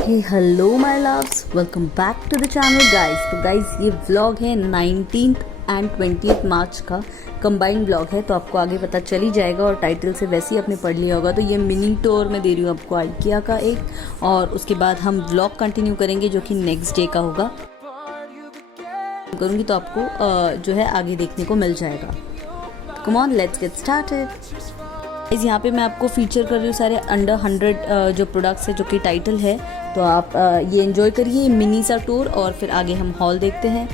Hello my loves, welcome back to the channel guys. तो guys ये vlog है 19th and 20th मार्च का combined vlog है, तो आपको आगे पता चल ही जाएगा और टाइटल से वैसे ही आपने पढ़ लिया होगा। तो ये मिनी टूर मैं दे रही हूँ आपको आइकिया का एक, और उसके बाद हम व्लॉग कंटिन्यू करेंगे जो कि नेक्स्ट डे का होगा करूँगी, तो आपको जो है आगे देखने को मिल जाएगा। Come on, let's get started. यहाँ पे मैं आपको फीचर कर रही हूँ सारे अंडर 100 जो प्रोडक्ट्स है, जो कि टाइटल है। तो आप ये एंजॉय करिए मिनी सा टूर, और फिर आगे हम हॉल देखते हैं।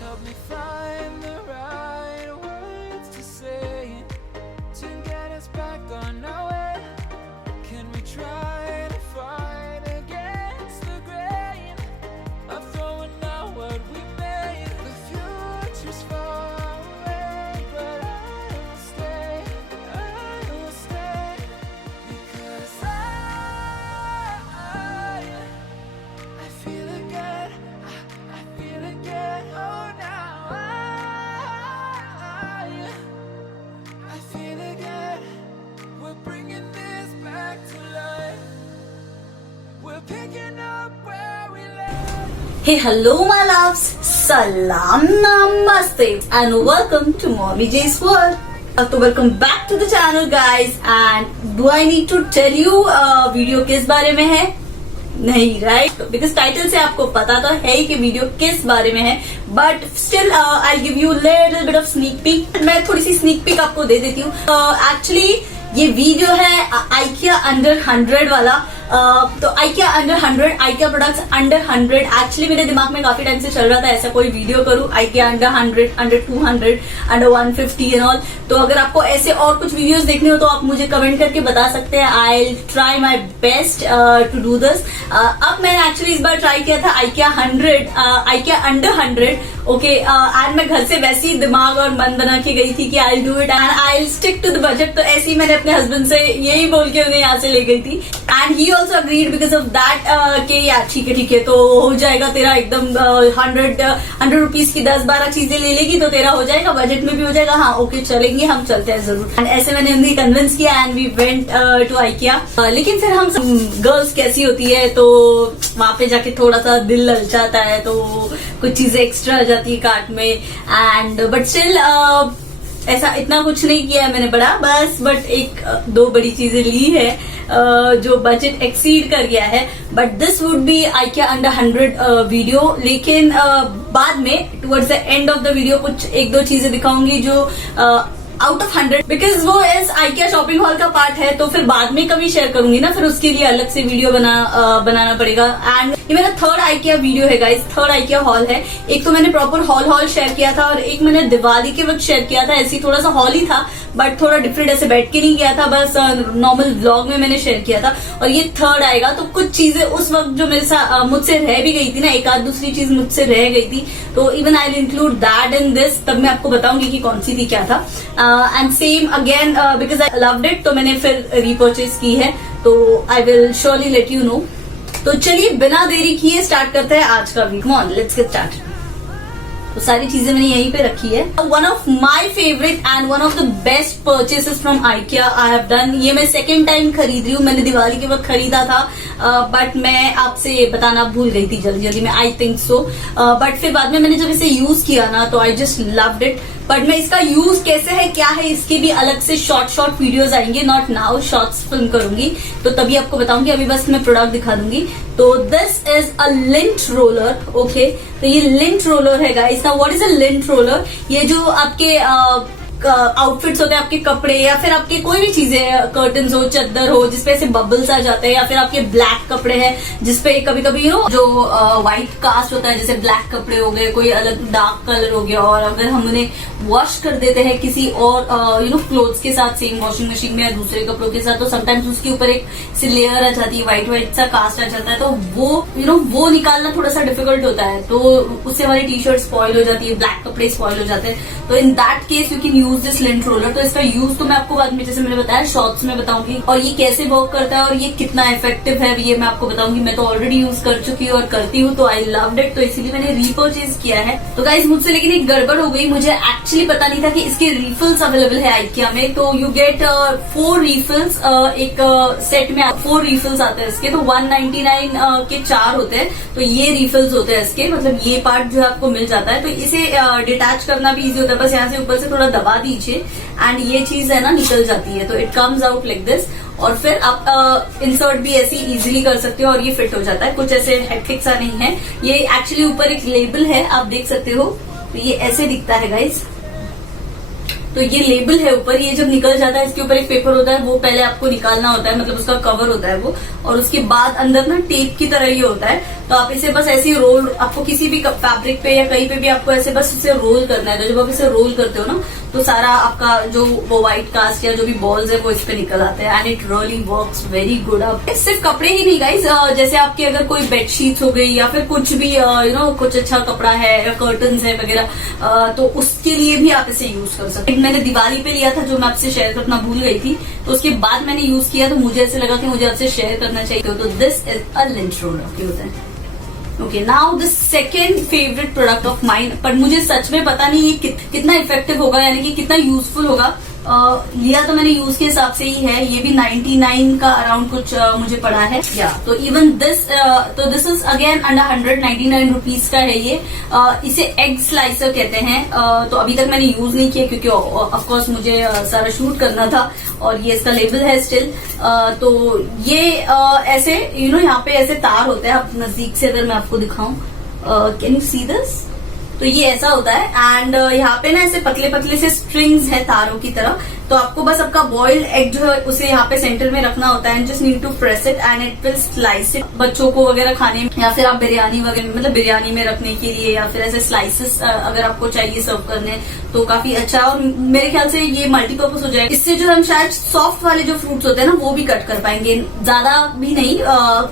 Help me find the right words to say to get us back on our way. Can we try to fight against the grain of throwing out what we made? The future's far away, but I will stay, because I feel again, I feel again, oh now I feel again, we're bringing this back to life, we're picking up where we left. Hey, hello my loves, salam namaste and welcome to Mommy J's World. तो welcome back to the channel guys, and do I need to tell you video किस बारे में है? नहीं, right? Because title से आपको पता तो है ही कि वीडियो किस बारे में है, but still I give you little bit of sneak peek. मैं थोड़ी सी स्नीक पीक आपको दे देती हूँ। एक्चुअली ये वीडियो है आइकिया अंडर 100 वाला। तो IKEA under 100, IKEA products under 100। Actually मेरे दिमाग में काफी टाइम से चल रहा था ऐसा कोई वीडियो करूं, IKEA under 100, under 200, under 150 and all. तो अगर आपको ऐसे और कुछ वीडियोस देखने हो तो आप मुझे कमेंट करके बता सकते हैं। I try my best to do this. अब मैंने एक्चुअली इस बार ट्राई किया था IKEA 100, IKEA under 100। Okay, and मैं घर से वैसे ही दिमाग और मन बना के गई थी कि I do it and I stick to the budget. तो ऐसे ही मैंने अपने हस्बैंड से यही बोल के उन्हें यहाँ से ले गई थी, and he also agreed because of that कि यार ठीक है तो हो जाएगा तेरा एकदम 100 रुपीज की 10-12 चीजें ले लेगी तो तेरा हो जाएगा, बजट में भी हो जाएगा। हाँ ओके, चलेंगे, हम चलते हैं जरूर। एंड ऐसे मैंने उन्हें कन्विंस किया and we went to IKEA. लेकिन फिर हम गर्ल्स कैसी होती है, तो वहां पे जाके थोड़ा सा दिल ललचाता है, तो कुछ चीजें एक्स्ट्रा आ जाती है कार्ट में। एंड बट स्टिल ऐसा इतना कुछ नहीं किया है मैंने बड़ा, बट एक दो बड़ी चीजें ली है जो बजट एक्सीड कर गया है। But this would be IKEA under 100 video. लेकिन बाद में towards the end of the video कुछ एक दो चीजें दिखाऊंगी जो आउट ऑफ 100, बिकॉज वो इस आइकिया शॉपिंग हॉल का पार्ट है, तो फिर बाद में कभी शेयर करूंगी ना, फिर उसके लिए अलग से वीडियो बनाना पड़ेगा। एंड ये मेरा थर्ड आइकिया वीडियो है गाइस, थर्ड आइकिया हॉल है। एक तो मैंने प्रॉपर हॉल शेयर किया था, और एक मैंने दिवाली के वक्त शेयर किया था। ऐसी थोड़ा सा हॉल ही था, बट थोड़ा डिफरेंट, ऐसे बैठ के नहीं किया था, बस नॉर्मल व्लॉग में मैंने शेयर किया था। और ये थर्ड आएगा, तो कुछ चीजें उस वक्त जो मेरे साथ मुझसे रह भी गई थी ना, एक आध दूसरी चीज मुझसे रह गई थी, तो even I will include that in this. तब मैं आपको बताऊंगी कि कौन सी थी, क्या था। And same again because I loved it, तो मैंने फिर रीपर्चेज की है, तो I will surely let you know. तो चलिए बिना देरी किए स्टार्ट करते हैं आज का week. On, let's get started. तो सारी चीजें मैंने यहीं पे रखी है। One of my favourite and one of the best purchases from IKEA I have done. ये मैं सेकेंड टाइम खरीद रही हूँ। मैंने दिवाली के वक्त खरीदा था बट मैं आपसे बताना भूल गई थी जल्दी जल्दी में, आई थिंक सो। बट फिर बाद में मैंने जब इसे यूज किया ना तो I just loved it. But मैं इसका यूज कैसे है क्या है इसकी भी अलग से शॉर्ट वीडियोस आएंगे, नॉट नाउ, शॉर्ट्स फिल्म करूंगी तो तभी आपको बताऊंगी, अभी बस मैं प्रोडक्ट दिखा दूंगी। तो this is a lint roller, okay. तो ये लिंट रोलर है guys. Now what is a lint roller? ये जो आपके आउटफिट्स होते हैं, आपके कपड़े या फिर आपके कोई भी चीजें, कर्टन्स हो, चादर हो, जिसपे ऐसे बबल्स आ जाते हैं, या फिर आपके ब्लैक कपड़े हैं जिसपे कभी कभी जो व्हाइट कास्ट होता है, जैसे ब्लैक कपड़े हो गए, कोई अलग डार्क कलर हो गया, और अगर हम उन्हें वॉश कर देते हैं किसी और क्लोथ्स के साथ, सेम वॉशिंग मशीन में या दूसरे कपड़ों के साथ, तो समटाइम्स उसके ऊपर एक सी लेयर आ जाती है, व्हाइट सा कास्ट आ जाता है, तो वो निकालना थोड़ा सा डिफिकल्ट होता है, तो उससे हमारी टी शर्ट स्पॉइल हो जाती है, ब्लैक कपड़े स्पॉइल हो जाते हैं। तो in that case you can use this lint roller. तो इसका यूज तो मैं आपको बाद में, जैसे मैंने बताया, शॉर्ट्स में बताऊंगी, और ये कैसे वर्क करता है और ये कितना इफेक्टिव है ये मैं आपको बताऊंगी। मैं तो ऑलरेडी यूज कर चुकी हूँ और करती हूँ, तो आई लव्ड इट, तो इसीलिए मैंने रीपर्चेज किया है। तो गाइस मुझसे लेकिन एक गड़बड़ हो गई, मुझे एक्चुअली पता नहीं था कि इसके रिफिल्स अवेलेबल है आइकिया में। तो यू गेट 4 रिफिल्स, एक सेट में 4 रिफिल्स आते हैं इसके, तो 199 के 4 होते हैं, तो ये रिफिल्स होते हैं इसके, मतलब ये पार्ट जो है आपको मिल जाता है। तो इसे डिटैच करना भी इजी होता है, बस यहाँ से ऊपर से थोड़ा दबा दीजिए एंड ये चीज है ना निकल जाती है, तो it comes out like this. और फिर आप इंसर्ट भी ऐसे इजीली कर सकते हो और ये फिट हो जाता है, कुछ ऐसे हेक्टिक सा नहीं है। ये एक्चुअली ऊपर एक लेबल है, आप देख सकते हो, तो ये ऐसे दिखता है गाइस। तो ये लेबल है ऊपर, ये जब निकल जाता है इसके ऊपर एक पेपर होता है, वो पहले आपको निकालना होता है, मतलब उसका कवर होता है वो, और उसके बाद अंदर ना टेप की तरह ये होता है। तो आप इसे बस ऐसे ही रोल, आपको किसी भी फैब्रिक पे या कहीं पे भी आपको ऐसे बस इसे रोल करना है। तो जब आप इसे रोल करते हो ना तो सारा आपका जो वो व्हाइट कास्ट या जो भी बॉल्स है वो इस पे निकल आते हैं, and it really works very good. अब सिर्फ कपड़े ही नहीं गाइस, जैसे आपके अगर कोई बेडशीट्स हो गई या फिर कुछ भी कुछ अच्छा कपड़ा है या कर्टन्स है वगैरह, तो उसके लिए भी आप इसे यूज कर सकते हैं। मैंने दिवाली पे लिया था, जो मैं आपसे शेयर करना भूल गई थी, तो उसके बाद मैंने यूज किया, तो मुझे ऐसे लगा कि मुझे आपसे शेयर करना चाहिए। तो this is a lint roller होता है। Okay, now the second favourite product of mine, पर मुझे सच में पता नहीं ये कितना इफेक्टिव होगा, यानी कि कितना यूजफुल होगा। लिया तो मैंने यूज के हिसाब से ही है, ये भी 99 का अराउंड कुछ मुझे पड़ा है, या तो इवन दिस, तो this is again under 199 rupees का है ये। इसे एग स्लाइसर कहते हैं। तो अभी तक मैंने यूज नहीं किया क्योंकि ऑफकोर्स मुझे सारा शूट करना था, और ये इसका लेबल है स्टिल। तो ये ऐसे यहाँ पे ऐसे तार होते हैं, आप नजदीक से अगर मैं आपको दिखाऊं, कैन यू सी दिस? तो ये ऐसा होता है, एंड यहाँ पे ना ऐसे पतले पतले से स्ट्रिंग्स है तारों की तरह। तो आपको बस आपका बॉइल्ड एग जो है उसे यहाँ पे सेंटर में रखना होता है, and just need to press it and it will slice it. बच्चों को वगैरह खाने में, या फिर आप बिरयानी वगैरह, मतलब बिरयानी में रखने के लिए, या फिर ऐसे स्लाइसेस अगर आपको चाहिए सर्व करने, तो काफी अच्छा। और मेरे ख्याल से ये मल्टीपर्पज हो जाएगा। इससे जो हम शायद सॉफ्ट वाले जो फ्रूट्स होते हैं ना वो भी कट कर पाएंगे, ज्यादा भी नहीं,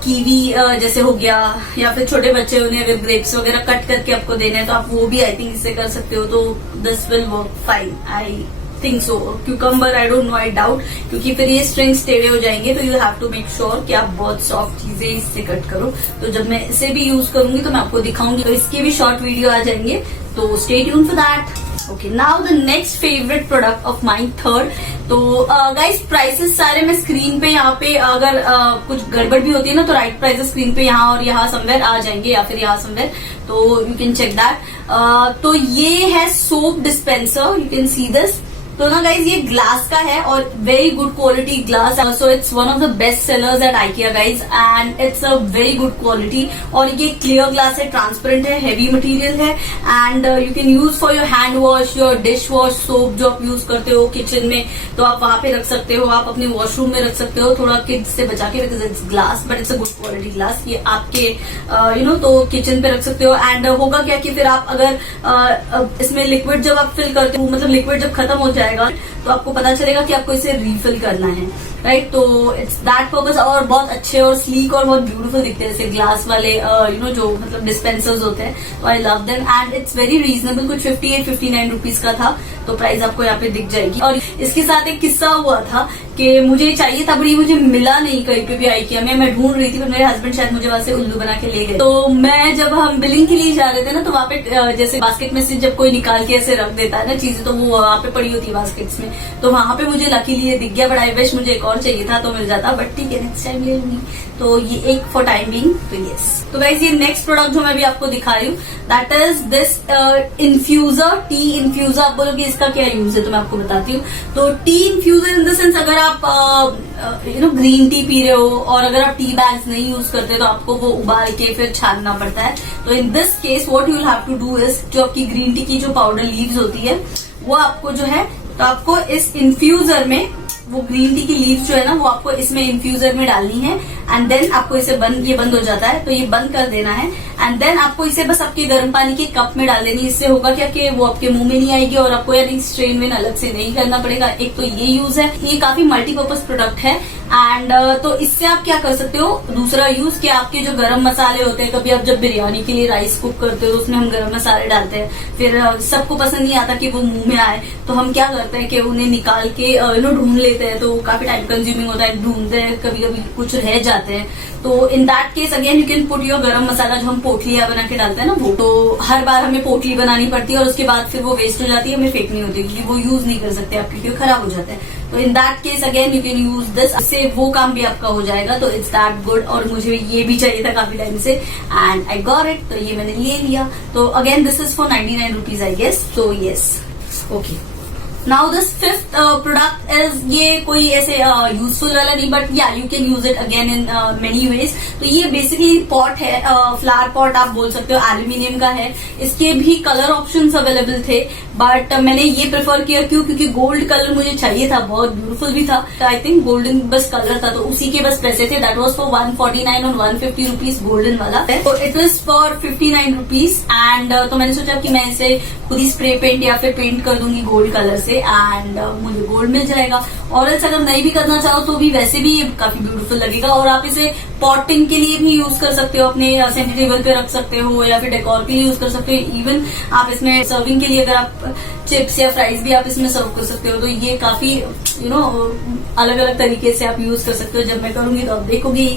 कीवी जैसे हो गया, या फिर छोटे बच्चे उन्हें अगर ग्रेप्स वगैरह कट करके आपको देने हैं तो आप वो भी आई थिंक इससे कर सकते हो। तो this will work fine, I think so. Cucumber I don't know, I doubt, क्योंकि फिर ये स्ट्रिंग्स टेढ़े हो जाएंगे, तो you have to make sure कि आप बहुत सॉफ्ट चीजें इससे कट करो। तो जब मैं इसे भी यूज करूंगी तो मैं आपको दिखाऊंगी, तो इसके भी शॉर्ट वीडियो आ जाएंगे, तो stay tune for that. Okay, now the next favourite product of mine, third. तो गाइस प्राइसेस सारे मैं स्क्रीन पे, यहाँ पे अगर कुछ गड़बड़ भी होती है ना तो राइट प्राइसेस स्क्रीन पे यहाँ और यहाँ समवेयर आ जाएंगे, या फिर यहाँ समवेयर, तो यू कैन चेक दैट। तो ये है soap dispenser, you can see this. तो ना गाइज ये ग्लास का है और very good quality glass, so it's one of the best sellers at IKEA guys, and it's a very good quality. और ये क्लियर ग्लास है, ट्रांसपेरेंट है, हेवी मटेरियल है, and you can use for your hand wash, your dish wash, soap जो आप use करते हो kitchen में, तो आप वहां पे रख सकते हो, आप अपने वॉशरूम में रख सकते हो, थोड़ा किड्स से बचा के, because it's glass but it's a good quality glass. ये आपके तो किचन पे रख सकते हो। एंड होगा क्या कि फिर आप अगर इसमें लिक्विड जब आप फिल करते हो, मतलब लिक्विड जब खत्म हो जाएगा तो आपको पता चलेगा कि आपको इसे रिफिल करना है, राइट। तो इट्स दैट पर्पज, और बहुत अच्छे और स्लीक और बहुत ब्यूटीफुल दिखते हैं जैसे ग्लास वाले जो मतलब डिस्पेंसर्स होते हैं, तो I love them, and it's very reasonable, कुछ 58-59 रुपीज का था, तो प्राइस आपको यहाँ पे दिख जाएगी। और इसके साथ एक किस्सा हुआ था कि मुझे चाहिए था, बट ये मुझे मिला नहीं कहीं पे भी IKEA में। मैं ढूंढ रही थी, पर मेरे हस्बैंड शायद मुझे वहां से उल्लू बना के ले गए। तो मैं जब हम बिलिंग के लिए जा रहे थे ना, तो वहां पे जैसे बास्केट में से जब कोई निकाल के ऐसे रख देता है ना चीजें, तो वो वहां पे पड़ी होती है बास्केट्स में, तो वहां पे मुझे लकीली ये दिख गया। बट आई विश मुझे एक और चाहिए था तो मिल जाता, बट ठीक है नेक्स्ट टाइम ले लूंगी। तो ये एक फॉर टाइम बिंग, तो यस। तो गाइस ये नेक्स्ट प्रोडक्ट जो मैं अभी आपको दिखा रही हूँ, that is this infuser, T infuser. आप बोलोगे इसका क्या यूज है, तो मैं आपको बताती हूँ। तो T infuser in the sense, अगर आप ग्रीन टी पी रहे हो और अगर आप टी बैग्स नहीं यूज करते तो आपको वो उबाल के फिर छानना पड़ता है। तो in this case what you will have to do is, जो आपकी ग्रीन टी की जो पाउडर लीव्स होती है वो आपको जो है, तो आपको इस इन्फ्यूजर में वो ग्रीन टी की लीव्स जो है ना, वो आपको इसमें इन्फ्यूजर में डालनी है। एंड देन आपको इसे ये बंद हो जाता है, तो ये बंद कर देना है। एंड देन आपको इसे बस आपके गर्म पानी के कप में डाल देनी। इससे होगा क्या कि वो आपके मुंह में नहीं आएगी और आपको यानी स्ट्रेन वेन अलग से नहीं करना पड़ेगा। एक तो ये यूज है, ये काफी मल्टीपर्पज प्रोडक्ट है। एंड तो इससे आप क्या कर सकते हो, दूसरा यूज कि आपके जो गरम मसाले होते हैं, कभी आप जब बिरयानी के लिए राइस कुक करते हो तो उसमें हम गरम मसाले डालते हैं, फिर सबको पसंद नहीं आता कि वो मुंह में आए, तो हम क्या करते हैं कि उन्हें निकाल के ढूंढ लेते हैं। तो काफी टाइम कंज्यूमिंग होता है, ढूंढते हैं, कभी कभी कुछ रह जाते हैं। तो in that case again you can put your गरम मसाला, जो हम पोटलियां बना के डालते हैं ना वो, तो हर बार हमें पोटली बनानी पड़ती है और उसके बाद फिर वो वेस्ट हो जाती है, हमें फेंकनी होती है, क्योंकि वो यूज नहीं कर सकते आप, क्योंकि खराब हो जाता है। तो in that case again you can use this, इससे वो काम भी आपका हो जाएगा। तो इट्स दैट गुड। और मुझे ये भी चाहिए था काफी टाइम से एंड आई गॉट इट, तो ये मैंने ले लिया। तो again this is for 99 rupees I guess. तो yes, okay. Now this fifth product is, ये कोई ऐसे यूजफुल वाला नहीं, but yeah you can use it again in many ways. तो ये बेसिकली पॉट है, फ्लावर पॉट आप बोल सकते हो, एल्यूमिनियम का है। इसके भी कलर ऑप्शंस अवेलेबल थे, बट मैंने ये प्रेफर किया। क्यों? क्योंकि गोल्ड कलर मुझे चाहिए था, बहुत ब्यूटीफुल भी था। आई थिंक गोल्डन बस कलर था, तो उसी के बस पैसे थे। दैट वॉज फॉर 149 और 150 रुपीज गोल्डन वाला। तो it was for 59 rupees. And तो मैंने सोचा कि मैं इसे खुद ही स्प्रे पेंट या फिर पेंट कर दूंगी गोल्ड कलर से, एंड मुझे गोल्ड मिल जाएगा। और अगर नहीं भी करना चाहो तो भी वैसे भी ये काफी ब्यूटीफुल लगेगा। और आप इसे पॉटिंग के लिए भी यूज कर सकते हो, अपने सेंटर टेबल पे रख सकते हो, या फिर डेकोर के लिए यूज कर सकते हो। इवन आप इसमें सर्विंग के लिए अगर आप चिप्स या फ्राइज भी आप इसमें सर्व कर सकते हो। तो ये काफी अलग अलग तरीके से आप यूज कर सकते हो। जब मैं करूंगी तो आप देखोगे।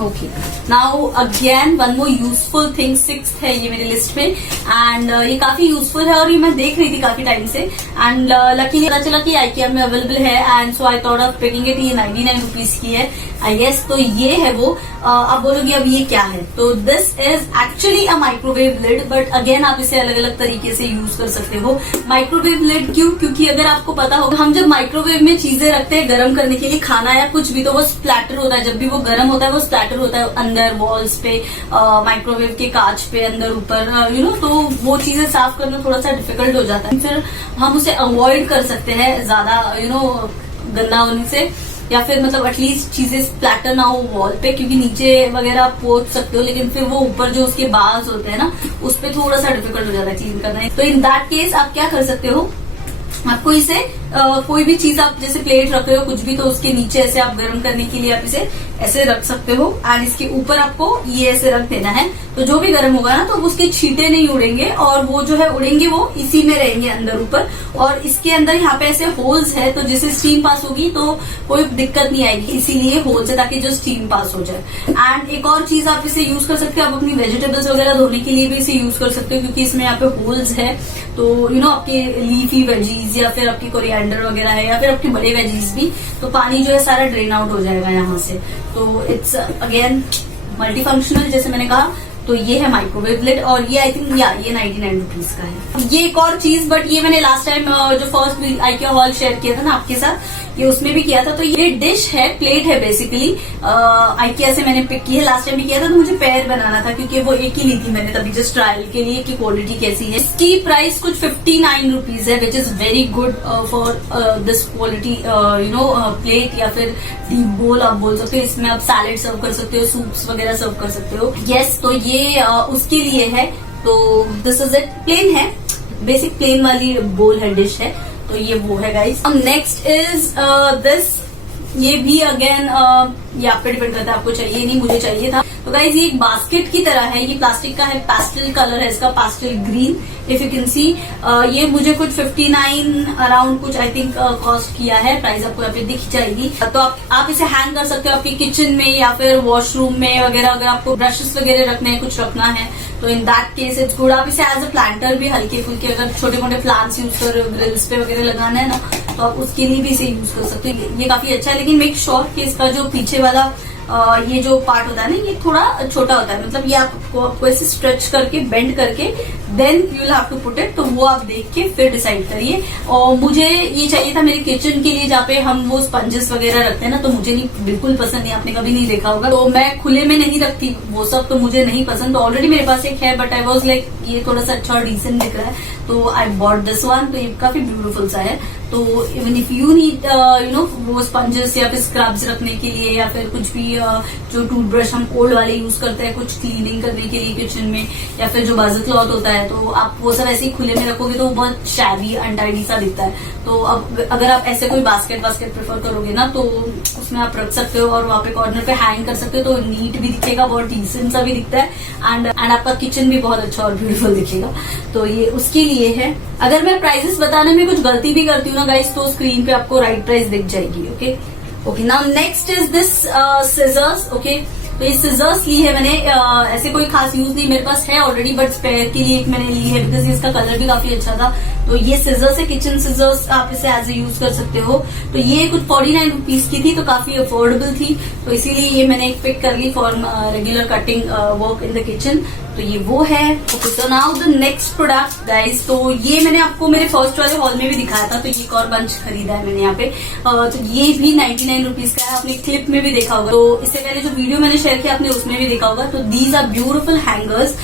Okay, now again one more useful thing, 6th है ये मेरी लिस्ट में। एंड ये काफी यूजफुल है और ये मैं देख रही थी काफी टाइम से। एंड लकीली पता चला कि IKEA में अवेलेबल है, and so I thought of picking it. ये 99 रुपीज की है आई गेस। तो ये है वो। आप बोलोगे अब ये क्या है, तो this is actually a microwave lid, but again आप इसे अलग अलग तरीके से यूज कर सकते हो। माइक्रोवेव लिड क्यों? क्योंकि अगर आपको पता होगा, हम जब माइक्रोवेव में चीजें रखते हैं गर्म करने के लिए, खाना या कुछ भी, तो वो स्प्लैटर होता है। जब भी वो गर्म होता है वो स्प्लैटर होता है अंदर वॉल्स पे, माइक्रोवेव के कांच पे, अंदर ऊपर, तो वो चीजें साफ करना थोड़ा सा डिफिकल्ट हो जाता है। फिर हम उसे अवॉइड कर सकते हैं ज्यादा गंदा होने से, या फिर मतलब एटलीस्ट चीजें स्प्लैटर ना हो वॉल पे, क्योंकि नीचे वगैरह आप पोंछ सकते हो, लेकिन फिर वो ऊपर जो उसके बाल्स होते हैं ना, उस पे थोड़ा सा डिफिकल्ट हो जाता है क्लीन करना। तो इन दैट केस आप क्या कर सकते हो, आपको इसे कोई भी चीज आप जैसे प्लेट रख रहे हो कुछ भी, तो उसके नीचे ऐसे आप गर्म करने के लिए आप इसे ऐसे रख सकते हो। एंड इसके ऊपर आपको ये ऐसे रख देना है, तो जो भी गर्म होगा ना तो उसके छींटे नहीं उड़ेंगे, और वो जो है उड़ेंगे वो इसी में रहेंगे अंदर ऊपर। और इसके अंदर यहाँ पे ऐसे होल्स है, तो जिससे स्टीम पास होगी तो कोई दिक्कत नहीं आएगी, इसीलिए होल्स है ताकि जो स्टीम पास हो जाए। एंड एक और चीज आप इसे यूज कर सकते हो, आप अपनी वेजिटेबल्स वगैरह धोने के लिए भी इसे यूज कर सकते हो, क्योंकि इसमें यहाँ पे होल्स है। तो आपके लीफी वेजीज या फिर आपकी कोरिएंडर वगैरह है, या फिर आपके बड़े वेजीज भी, तो पानी जो है सारा ड्रेन आउट हो जाएगा यहाँ से। तो इट्स अगेन मल्टी फंक्शनल, जैसे मैंने कहा। तो ये है माइक्रोवेव लिड, और ये आई थिंक ये 99 रुपीज का है। ये एक और चीज, बट ये मैंने लास्ट टाइम जो फर्स्ट IKEA हॉल शेयर किया था ना आपके साथ, ये उसमें भी किया था। तो ये डिश है, प्लेट है बेसिकली, IKEA से मैंने पिक की है। लास्ट टाइम भी किया था, तो मुझे पैर बनाना था, क्योंकि वो एक ही ली थी मैंने तभी जस्ट ट्रायल के लिए कि क्वालिटी कैसी है। इसकी प्राइस कुछ 59 रुपीज है, which is very good for this quality plate, या फिर डीप बोल आप बोल सकते हो। इसमें आप सैलेड सर्व कर सकते हो, सूप्स वगैरह सर्व कर सकते हो। यस, तो ये उसके लिए है। तो दिस इज इट, प्लेन है, बेसिक प्लेन वाली बोल है, डिश है। तो ये वो है गाइस। अब नेक्स्ट इज दिस। ये भी अगेन ये आप पे डिपेंड करता है, आपको चाहिए नहीं, मुझे चाहिए था। तो गाइज ये एक बास्केट की तरह है, ये प्लास्टिक का है, पेस्टल कलर है इसका, pastel green if you can सी। ये मुझे कुछ 59 अराउंड कुछ आई थिंक कॉस्ट किया है, प्राइस आपको यहाँ पे दिख जाएगी। तो आप इसे हैंग कर सकते हो आपके किचन में या फिर वॉशरूम में वगैरह, अगर आपको ब्रशेस वगैरह रखने हैं, कुछ रखना है तो in that case it's good. आप इसे एज अ प्लांटर भी हल्के फुल्के अगर छोटे मोटे प्लांट्स यूज कर रहे हो, ग्रिल्स पे वगैरह लगाना है ना, तो आप उसके लिए भी इसे यूज कर सकते हो। ये काफी अच्छा है, लेकिन मेक श्योर कि इसका जो पीछे वाला ये जो पार्ट होता है ना, ये थोड़ा छोटा होता है, मतलब ये आपको ऐसे स्ट्रेच करके बेंड करके then you will have to put it, तो वो आप देख के फिर डिसाइड करिए। और मुझे ये चाहिए था मेरे किचन के लिए, जहाँ पे हम वो स्पंजेस वगैरह रखते हैं ना, तो मुझे नहीं, बिल्कुल पसंद नहीं, आपने कभी नहीं देखा होगा, तो मैं खुले में नहीं रखती वो सब, तो मुझे नहीं पसंद। तो ऑलरेडी मेरे पास एक है, बट आई वॉज लाइक ये थोड़ा सा अच्छा और डिसेंट दिख रहा है, तो आई बॉट दिस वन। तो ये काफी ब्यूटीफुल सा है। तो even if you need you know वो स्पंजेस या फिर स्क्रब्स रखने के लिए, या फिर कुछ भी जो टूथब्रश हम ओल्ड वाले यूज करते हैं कुछ क्लीनिंग करने के लिए किचन में, या फिर जो बाजू क्लॉथ होता है, तो आप वो सब ऐसे ही खुले में रखोगे तो वो बहुत शैबी अनटाइडी सा दिखता है। तो अब अगर आप ऐसे कोई बास्केट प्रेफर करोगे ना, तो उसमें आप रख सकते हो और वहाँ पे कॉर्नर पे हैंग कर सकते हो, तो नीट भी दिखेगा, बहुत डिसेंट सा भी दिखता है, एंड आपका किचन भी बहुत अच्छा और ब्यूटीफुल दिखेगा। तो ये उसके लिए है। अगर मैं प्राइसेस बताने में कुछ गलती भी करती हूँ ना गाइस, तो स्क्रीन पे आपको राइट प्राइस दिख जाएगी। Okay now next is this scissors. Okay, तो ये सिजर्स ली है मैंने, ऐसे कोई खास यूज नहीं मेरे पास है ऑलरेडी, बट स्पेयर के लिए एक मैंने ली है बिकॉज इसका कलर भी काफी अच्छा था। तो ये सिजर्स है, किचन सिजर्स, आप इसे एज ए यूज कर सकते हो। तो ये कुछ 49 रुपीज की थी, तो काफी अफोर्डेबल थी, तो इसीलिए ये मैंने एक पिक कर ली for regular cutting work in the kitchen. तो ये वो है। ओके, तो now the next product guys, तो ये मैंने आपको मेरे फर्स्ट वाले हॉल में भी दिखाया था, तो ये एक और बंच खरीदा है मैंने यहाँ पे। तो ये भी 99 रुपीज का है, आपने क्लिप में भी देखा होगा, तो इससे पहले जो वीडियो मैंने शेयर किया आपने उसमें भी देखा होगा। तो दीज आर ब्यूटीफुल हैंगर्स।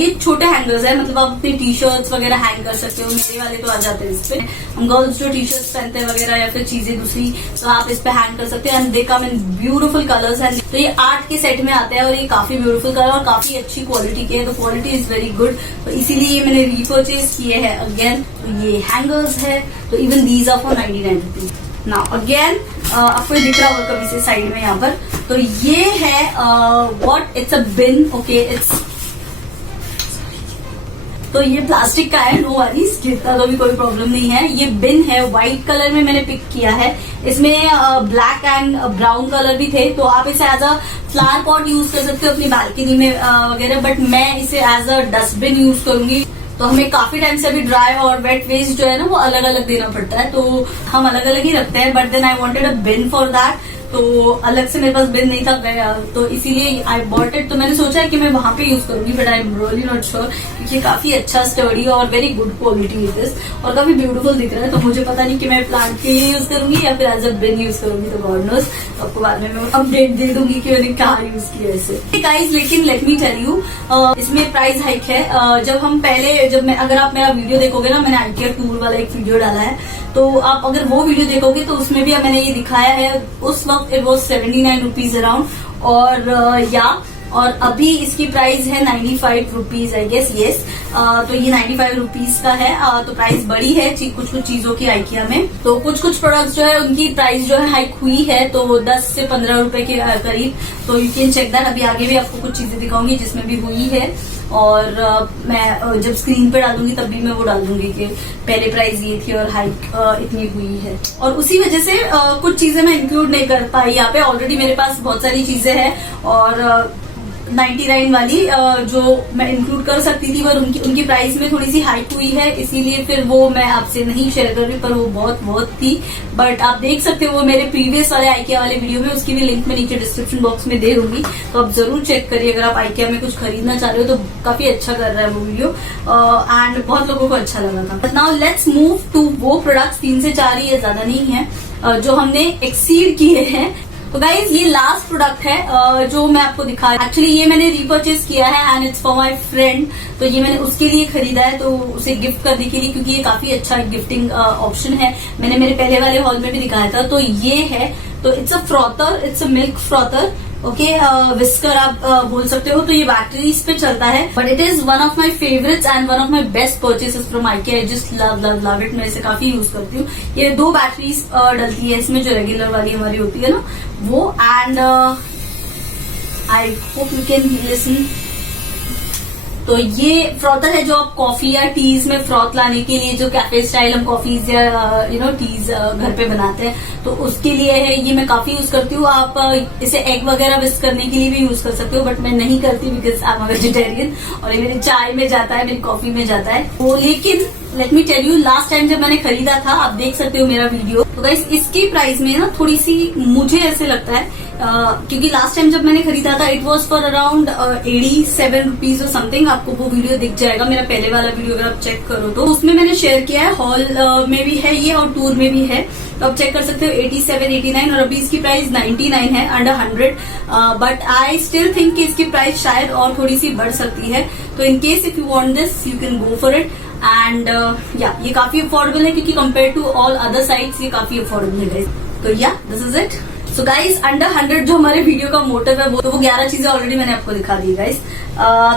ये छोटे हैंगर्स है, मतलब आप अपने टी शर्ट्स वगैरह हैंग कर सकते हो, मेरे वाले तो आ जाते हैं इस पे, हम गर्ल्स जो टी शर्ट्स पहनते हैं वगैरह या फिर चीजें दूसरी, तो आप इस पे हैंग कर सकते हैं। And they come in beautiful colours and तो ये 8 के सेट में आते हैं, और ये काफी ब्यूटीफुल कलर और काफी अच्छी क्वालिटी के है, तो क्वालिटी इज वेरी गुड, तो इसीलिए ये मैंने रीपर्चेज किए हैं अगेन। तो ये हैंगर्स है, तो even these are for 99 rupees. Now again आपको दिख रहा होगा कभी से साइड में यहाँ पर, तो ये है what, it's a bin. Okay, it's, तो ये प्लास्टिक का है, नो वरीज, गिरता तो भी कोई प्रॉब्लम नहीं है। ये बिन है, व्हाइट कलर में मैंने पिक किया है, इसमें ब्लैक एंड ब्राउन कलर भी थे, तो आप इसे as a flower pot use कर सकते हो अपनी बालकनी में वगैरह, बट मैं इसे एज अ डस्टबिन यूज करूंगी। तो हमें काफी टाइम से अभी ड्राई और वेट वेस्ट जो है ना वो अलग अलग देना पड़ता है, तो हम अलग अलग ही रखते हैं, but then I wanted a bin for that, तो अलग से मेरे पास बिन नहीं था, तो इसीलिए आई बॉट इट। तो मैंने सोचा है कि मैं वहां पे यूज करूंगी, but I am really not sure, क्योंकि काफी अच्छा स्टडी और very good quality it is, और काफी ब्यूटीफुल दिख रहा है, तो मुझे पता नहीं कि मैं प्लांट के लिए यूज करूंगी या फिर एज अ बिन यूज करूंगी, तो गॉड नोस, आपको बाद में मैं अपडेट दे दूंगी कि मैंने क्या यूज किया इसे गाइस। लेकिन लेट मी टेल यू, इसमें प्राइस हाइक है। जब हम पहले, अगर आप मेरा वीडियो देखोगे ना, मैंने आईकिया टूर वाला एक वीडियो डाला है, तो आप अगर वो वीडियो देखोगे तो उसमें भी मैंने ये दिखाया है, उस वक्त इट वॉज 79 रुपीज अराउंड, और अभी इसकी प्राइस है 95 रुपीज आई गेस, येस। तो ये 95 रुपीज का है, तो प्राइस बड़ी है कुछ चीजों की आइकिया में। तो कुछ प्रोडक्ट्स जो है उनकी प्राइस जो है हाइक हुई है, तो 10 से 15 रुपए के करीब, तो यू कैन चेक दैट। अभी आगे भी आपको कुछ चीजें दिखाऊंगी जिसमें भी हुई है, और मैं जब स्क्रीन पे डालूंगी तब भी मैं वो डाल दूंगी कि पहले प्राइस ये थी और हाइक इतनी हुई है, और उसी वजह से कुछ चीजें मैं इंक्लूड नहीं कर पाई यहाँ पे। ऑलरेडी मेरे पास बहुत सारी चीजें हैं, और 99 वाली जो मैं इंक्लूड कर सकती थी, पर उनकी प्राइस में थोड़ी सी हाइक हुई है, इसीलिए फिर वो मैं आपसे नहीं शेयर कर रही, पर वो बहुत थी। बट आप देख सकते हो वो मेरे प्रीवियस वाले आइकिया वाले वीडियो में, उसकी भी लिंक मैं नीचे डिस्क्रिप्शन बॉक्स में दे दूंगी, तो आप जरूर चेक करिए अगर आप आइकिया में कुछ खरीदना चाह रहे हो, तो काफी अच्छा कर रहा है वो वीडियो, एंड बहुत लोगों को अच्छा लगा था। नाउ लेट्स मूव टू वो प्रोडक्ट्स, 3 से 4 ही है, ज्यादा नहीं है, जो हमने एक्सीड किए हैं। तो गाइज ये लास्ट प्रोडक्ट है जो मैं आपको दिखा, एक्चुअली ये मैंने रीपर्चेज किया है and it's for my friend, तो ये मैंने उसके लिए खरीदा है, तो उसे गिफ्ट करने के लिए, क्योंकि ये काफी अच्छा गिफ्टिंग ऑप्शन है। मैंने मेरे पहले वाले हॉल में भी दिखाया था, तो ये है, तो it's a frother, it's a milk frother, okay, whisker आप बोल सकते हो। तो ये बैटरीज पे चलता है, but it is one of my favourites and one of my best purchases from IKEA. I just love it, मैं इसे काफी यूज करती हूँ। ये 2 बैटरीज डलती है इसमें, जो रेगुलर वाली हमारी होती है ना वो, I hope you can listen. तो ये फ्रॉथर है जो आप कॉफी या टीज में फ्रॉथ लाने के लिए, जो कैफे स्टाइल हम कॉफीज या टीज घर पे बनाते हैं, तो उसके लिए है। ये मैं काफी यूज करती हूँ। आप इसे एग वगैरह विस्क करने के लिए भी यूज कर सकते हो, बट मैं नहीं करती बिकॉज आई एम वेजिटेरियन और ये मेरी चाय में जाता है, मेरी कॉफी में जाता है। तो लेकिन let me tell you, last time जब मैंने खरीदा था, आप देख सकते हो मेरा वीडियो, तो गाइस इसकी प्राइस में ना थोड़ी सी मुझे ऐसे लगता है क्योंकि लास्ट टाइम जब मैंने खरीदा था it was for around 87 rupees और समथिंग। आपको वो वीडियो दिख जाएगा, मेरा पहले वाला वीडियो अगर आप चेक करो तो उसमें मैंने शेयर किया है। हॉल में भी है ये और टूर में भी है, तो आप चेक कर सकते हो। 87, 89 और अभी इसकी प्राइस 99 है, under 100। But I still think कि इसकी प्राइस शायद और थोड़ी सी बढ़ सकती है। तो in case if you want this you can go for it. And या ये काफी अफोर्डेबल है क्योंकि compare to all other sites ये काफी अफोर्डेबल है। तो या this is it. So guys under 100 जो हमारे वीडियो का मोटिव है वो 11 चीजें ऑलरेडी मैंने आपको दिखा दी गाइस।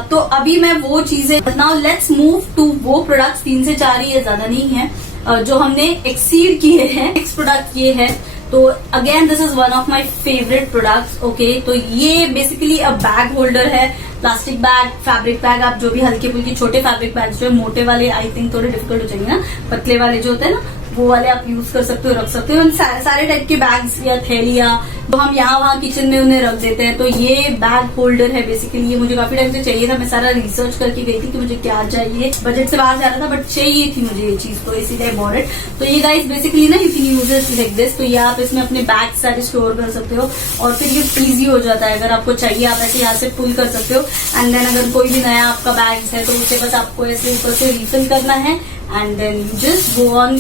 तो अभी मैं वो चीजें, नाउ लेट्स मूव टू वो प्रोडक्ट्स, 3 से 4 ही है, ज्यादा नहीं है, जो हमने एक्सीड किए हैं। नेक्स्ट प्रोडक्ट ये है। तो again this is one of my favourite products. Okay, तो ये बेसिकली अ बैग होल्डर है, प्लास्टिक बैग, फैब्रिक बैग। आप जो भी हल्के फुल्के छोटे फैब्रिक बैग जो है, मोटे वाले आई थिंक थोड़े डिफिकल्ट हो जाएंगे ना, पतले वाले जो होते हैं ना वो वाले आप यूज कर सकते हो, रख सकते हो। सारे टाइप के बैग्स या थैलियां तो हम यहाँ वहाँ किचन में उन्हें रख देते हैं। तो ये बैग होल्डर है बेसिकली। ये मुझे काफी टाइम से चाहिए था, मैं सारा रिसर्च करके गई थी कि मुझे क्या चाहिए, बजट से बाहर जा रहा था बट चाहिए थी मुझे ये चीज, तो इसीलिए बॉट इट। तो ये गाइस बेसिकली ना you can use it like this. तो ये आप इसमें अपने बैग सारे स्टोर कर सकते हो और फिर ये इजी हो जाता है। अगर आपको चाहिए आप ऐसे यहाँ से पुल कर सकते हो एंड देन अगर कोई भी नया आपका बैग है तो उसे बस आपको ऐसे ऊपर से रिफिल करना है and then you just go on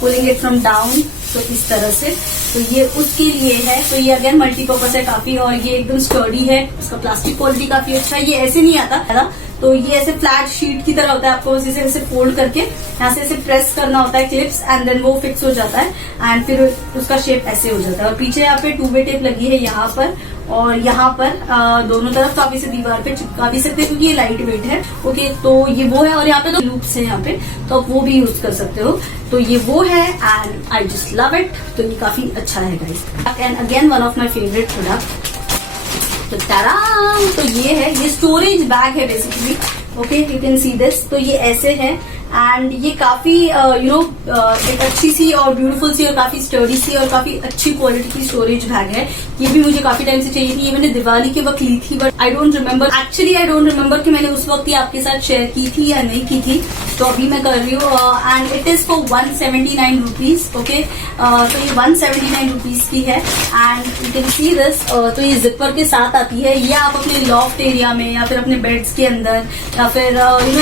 pulling it from down. तो इस तरह से, तो ये उसके लिए है। तो ये अगेन मल्टीपर्पज है काफी और ये एकदम स्टर्डी है, इसका प्लास्टिक क्वालिटी काफी अच्छा है। ये ऐसे नहीं आता है, तो ये ऐसे फ्लैट शीट की तरह होता है। आपको इसे ऐसे फोल्ड करके यहाँ से ऐसे प्रेस करना होता है क्लिप्स एंड देन वो फिक्स हो जाता है एंड फिर उसका शेप ऐसे हो जाता है। और पीछे यहाँ पे 2-वे टेप लगी है यहाँ पर और यहाँ पर दोनों तरफ। तो आप इसे दीवार पे चिपका भी सकते हैं क्योंकि ये लाइट वेट है। ओके, तो ये वो है और यहाँ पे तो लूप्स है यहाँ पे, तो आप वो भी यूज कर सकते हो। तो ये वो है and I just love it. तो ये काफी अच्छा है guys and again one of my favourite product. तो तारा, तो ये है, ये स्टोरेज बैग है basically. Okay, you can see this. तो ये ऐसे है एंड ये काफी एक अच्छी सी और ब्यूटीफुल सी और काफी स्टर्डी सी और काफी अच्छी क्वालिटी की स्टोरेज बैग है। ये भी मुझे काफी टाइम से चाहिए थी। ये मैंने दिवाली के वक्त ली थी but I don't remember, actually I don't remember कि मैंने उस वक्त ही आपके साथ शेयर की थी या नहीं की थी। तो अभी मैं कर रही हूँ and it is for 179 rupees. Okay, तो ये 179 रुपीज की है and you can see this. तो ये जिपर के साथ आती है। ये आप अपने लॉफ्ट एरिया में या फिर अपने बेड्स के अंदर या फिर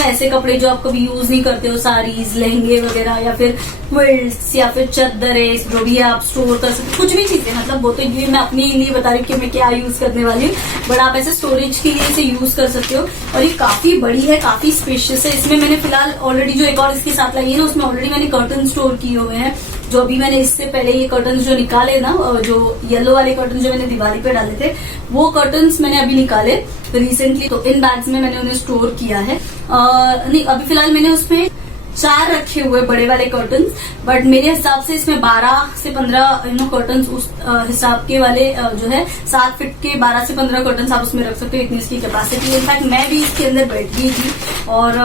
ऐसे कपड़े जो आप कभी यूज नहीं करते हो, साड़ीज, लहंगे वगैरह या फिर क्विल्ट्स या फिर चद्दरें, जो भी है आप स्टोर कर सकते हो, कुछ भी चीजें। मतलब वो तो ये मैं अपने लिए बता रही हूँ कि मैं क्या यूज करने वाली हूँ, बट आप ऐसे स्टोरेज के लिए इसे यूज कर सकते हो। और ये काफी बड़ी है, काफी स्पेशियस है। इसमें मैंने फिलहाल ऑलरेडी जो एक और इसके साथ लगी है ना, उसमें ऑलरेडी मैंने कर्टन स्टोर किए हुए हैं। जो अभी मैंने इससे पहले ये कर्टन जो निकाले ना, जो येलो वाले कर्टन जो मैंने दिवाली पे डाले थे, वो कर्टन्स मैंने अभी निकाले रिसेंटली। तो इन बैग्स में मैंने उन्हें स्टोर किया है। नहीं, अभी फिलहाल मैंने उसमें 4 रखे हुए बड़े वाले कर्टन्स, बट मेरे हिसाब से इसमें 12 से 15 कर्टन्स उस हिसाब के वाले जो है 7 फीट के 12 से 15 कर्टन्स आप उसमें रख सकते हो, इतनी इसकी कैपेसिटी। इनफैक्ट मैं भी इसके अंदर बैठ गई थी और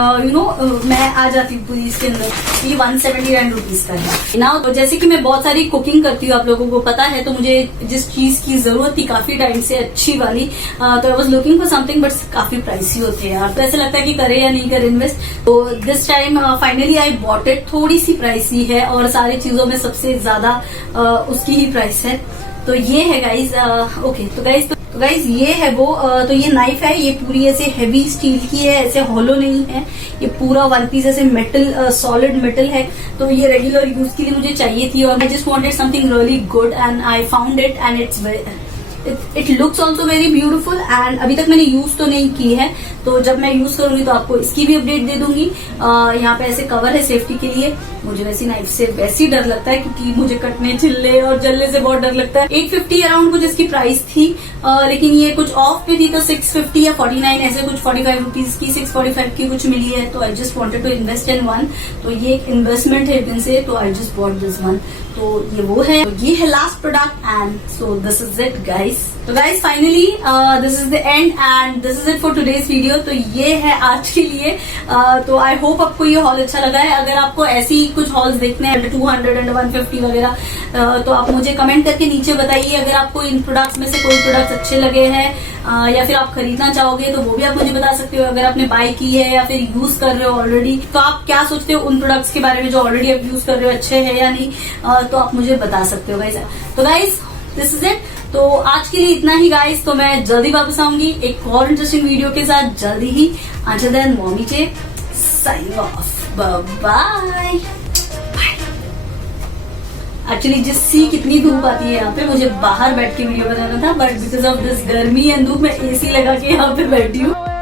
मैं आ जाती हूँ पूरी इसके अंदर। ये 179 रुपीज का है ना। तो जैसे कि मैं बहुत सारी कुकिंग करती हूँ, आप लोगों को पता है, तो मुझे जिस चीज की जरूरत थी काफी टाइम से अच्छी वाली, तो I was looking for something but काफी प्राइसी होते हैं यार। तो ऐसा लगता है कि करे या नहीं करे इन्वेस्ट। तो this time finally I bought it. थोड़ी सी प्राइसी है और सारी चीजों में सबसे ज्यादा उसकी ही प्राइस है। तो ये है गाइज। ओके, तो गाइज ये है वो। तो ये नाइफ है, ये पूरी ऐसे हेवी स्टील की है, ऐसे हॉलो नहीं है। ये पूरा वन पीस ऐसे मेटल, सॉलिड मेटल है। तो ये रेगुलर यूज के लिए मुझे चाहिए थी और आई just wanted something really good and I found it and it looks also very beautiful. And अभी तक मैंने यूज तो नहीं की है, तो जब मैं यूज करूंगी तो आपको इसकी भी अपडेट दे दूंगी। यहाँ पे ऐसे कवर है सेफ्टी के लिए। मुझे वैसी नाइफ से वैसे ही डर लगता है क्योंकि मुझे कटने, छिलने और जलने से बहुत डर लगता है। 850 अराउंड कुछ इसकी प्राइस थी, लेकिन ये कुछ ऑफ पे थी तो 650 या 49 ऐसे कुछ 45 रुपीज की, 645 की कुछ मिली है। तो I just wanted to invest in one. तो ये एक इन्वेस्टमेंट है दिन से, तो I just bought this one. तो ये वो है, तो ये है last product and so this is it guys. तो guys finally this is the end and this is it for today's video. तो ये है आज के लिए। तो आई होप आपको ये हॉल अच्छा लगा है। अगर आपको ऐसी कुछ हॉल्स देखने हैं 200 एंड 150 वगैरह, तो आप मुझे कमेंट करके नीचे बताइए। अगर आपको इन प्रोडक्ट्स में से कोई प्रोडक्ट्स अच्छे लगे हैं या फिर आप खरीदना चाहोगे तो वो भी आप मुझे बता सकते हो। अगर आपने बाय की है या फिर यूज कर रहे हो ऑलरेडी, तो आप क्या सोचते हो उन प्रोडक्ट्स के बारे में जो ऑलरेडी आप यूज कर रहे हो, अच्छे हैं या नहीं, तो आप मुझे बता सकते हो गाइज। तो गाइज दिस इज इट। तो आज के लिए इतना ही गाइस। तो मैं जल्दी वापस आऊंगी एक और इंटरेस्टिंग वीडियो के साथ जल्दी ही। Until then, मॉमी जे साइनिंग ऑफ, बाय। एक्चुअली जिस सी कितनी धूप आती है यहाँ पे, मुझे बाहर बैठ के वीडियो बनाना था, बट बिकॉज ऑफ दिस गर्मी एंड धूप मैं एसी लगा के यहाँ पे बैठी हूँ।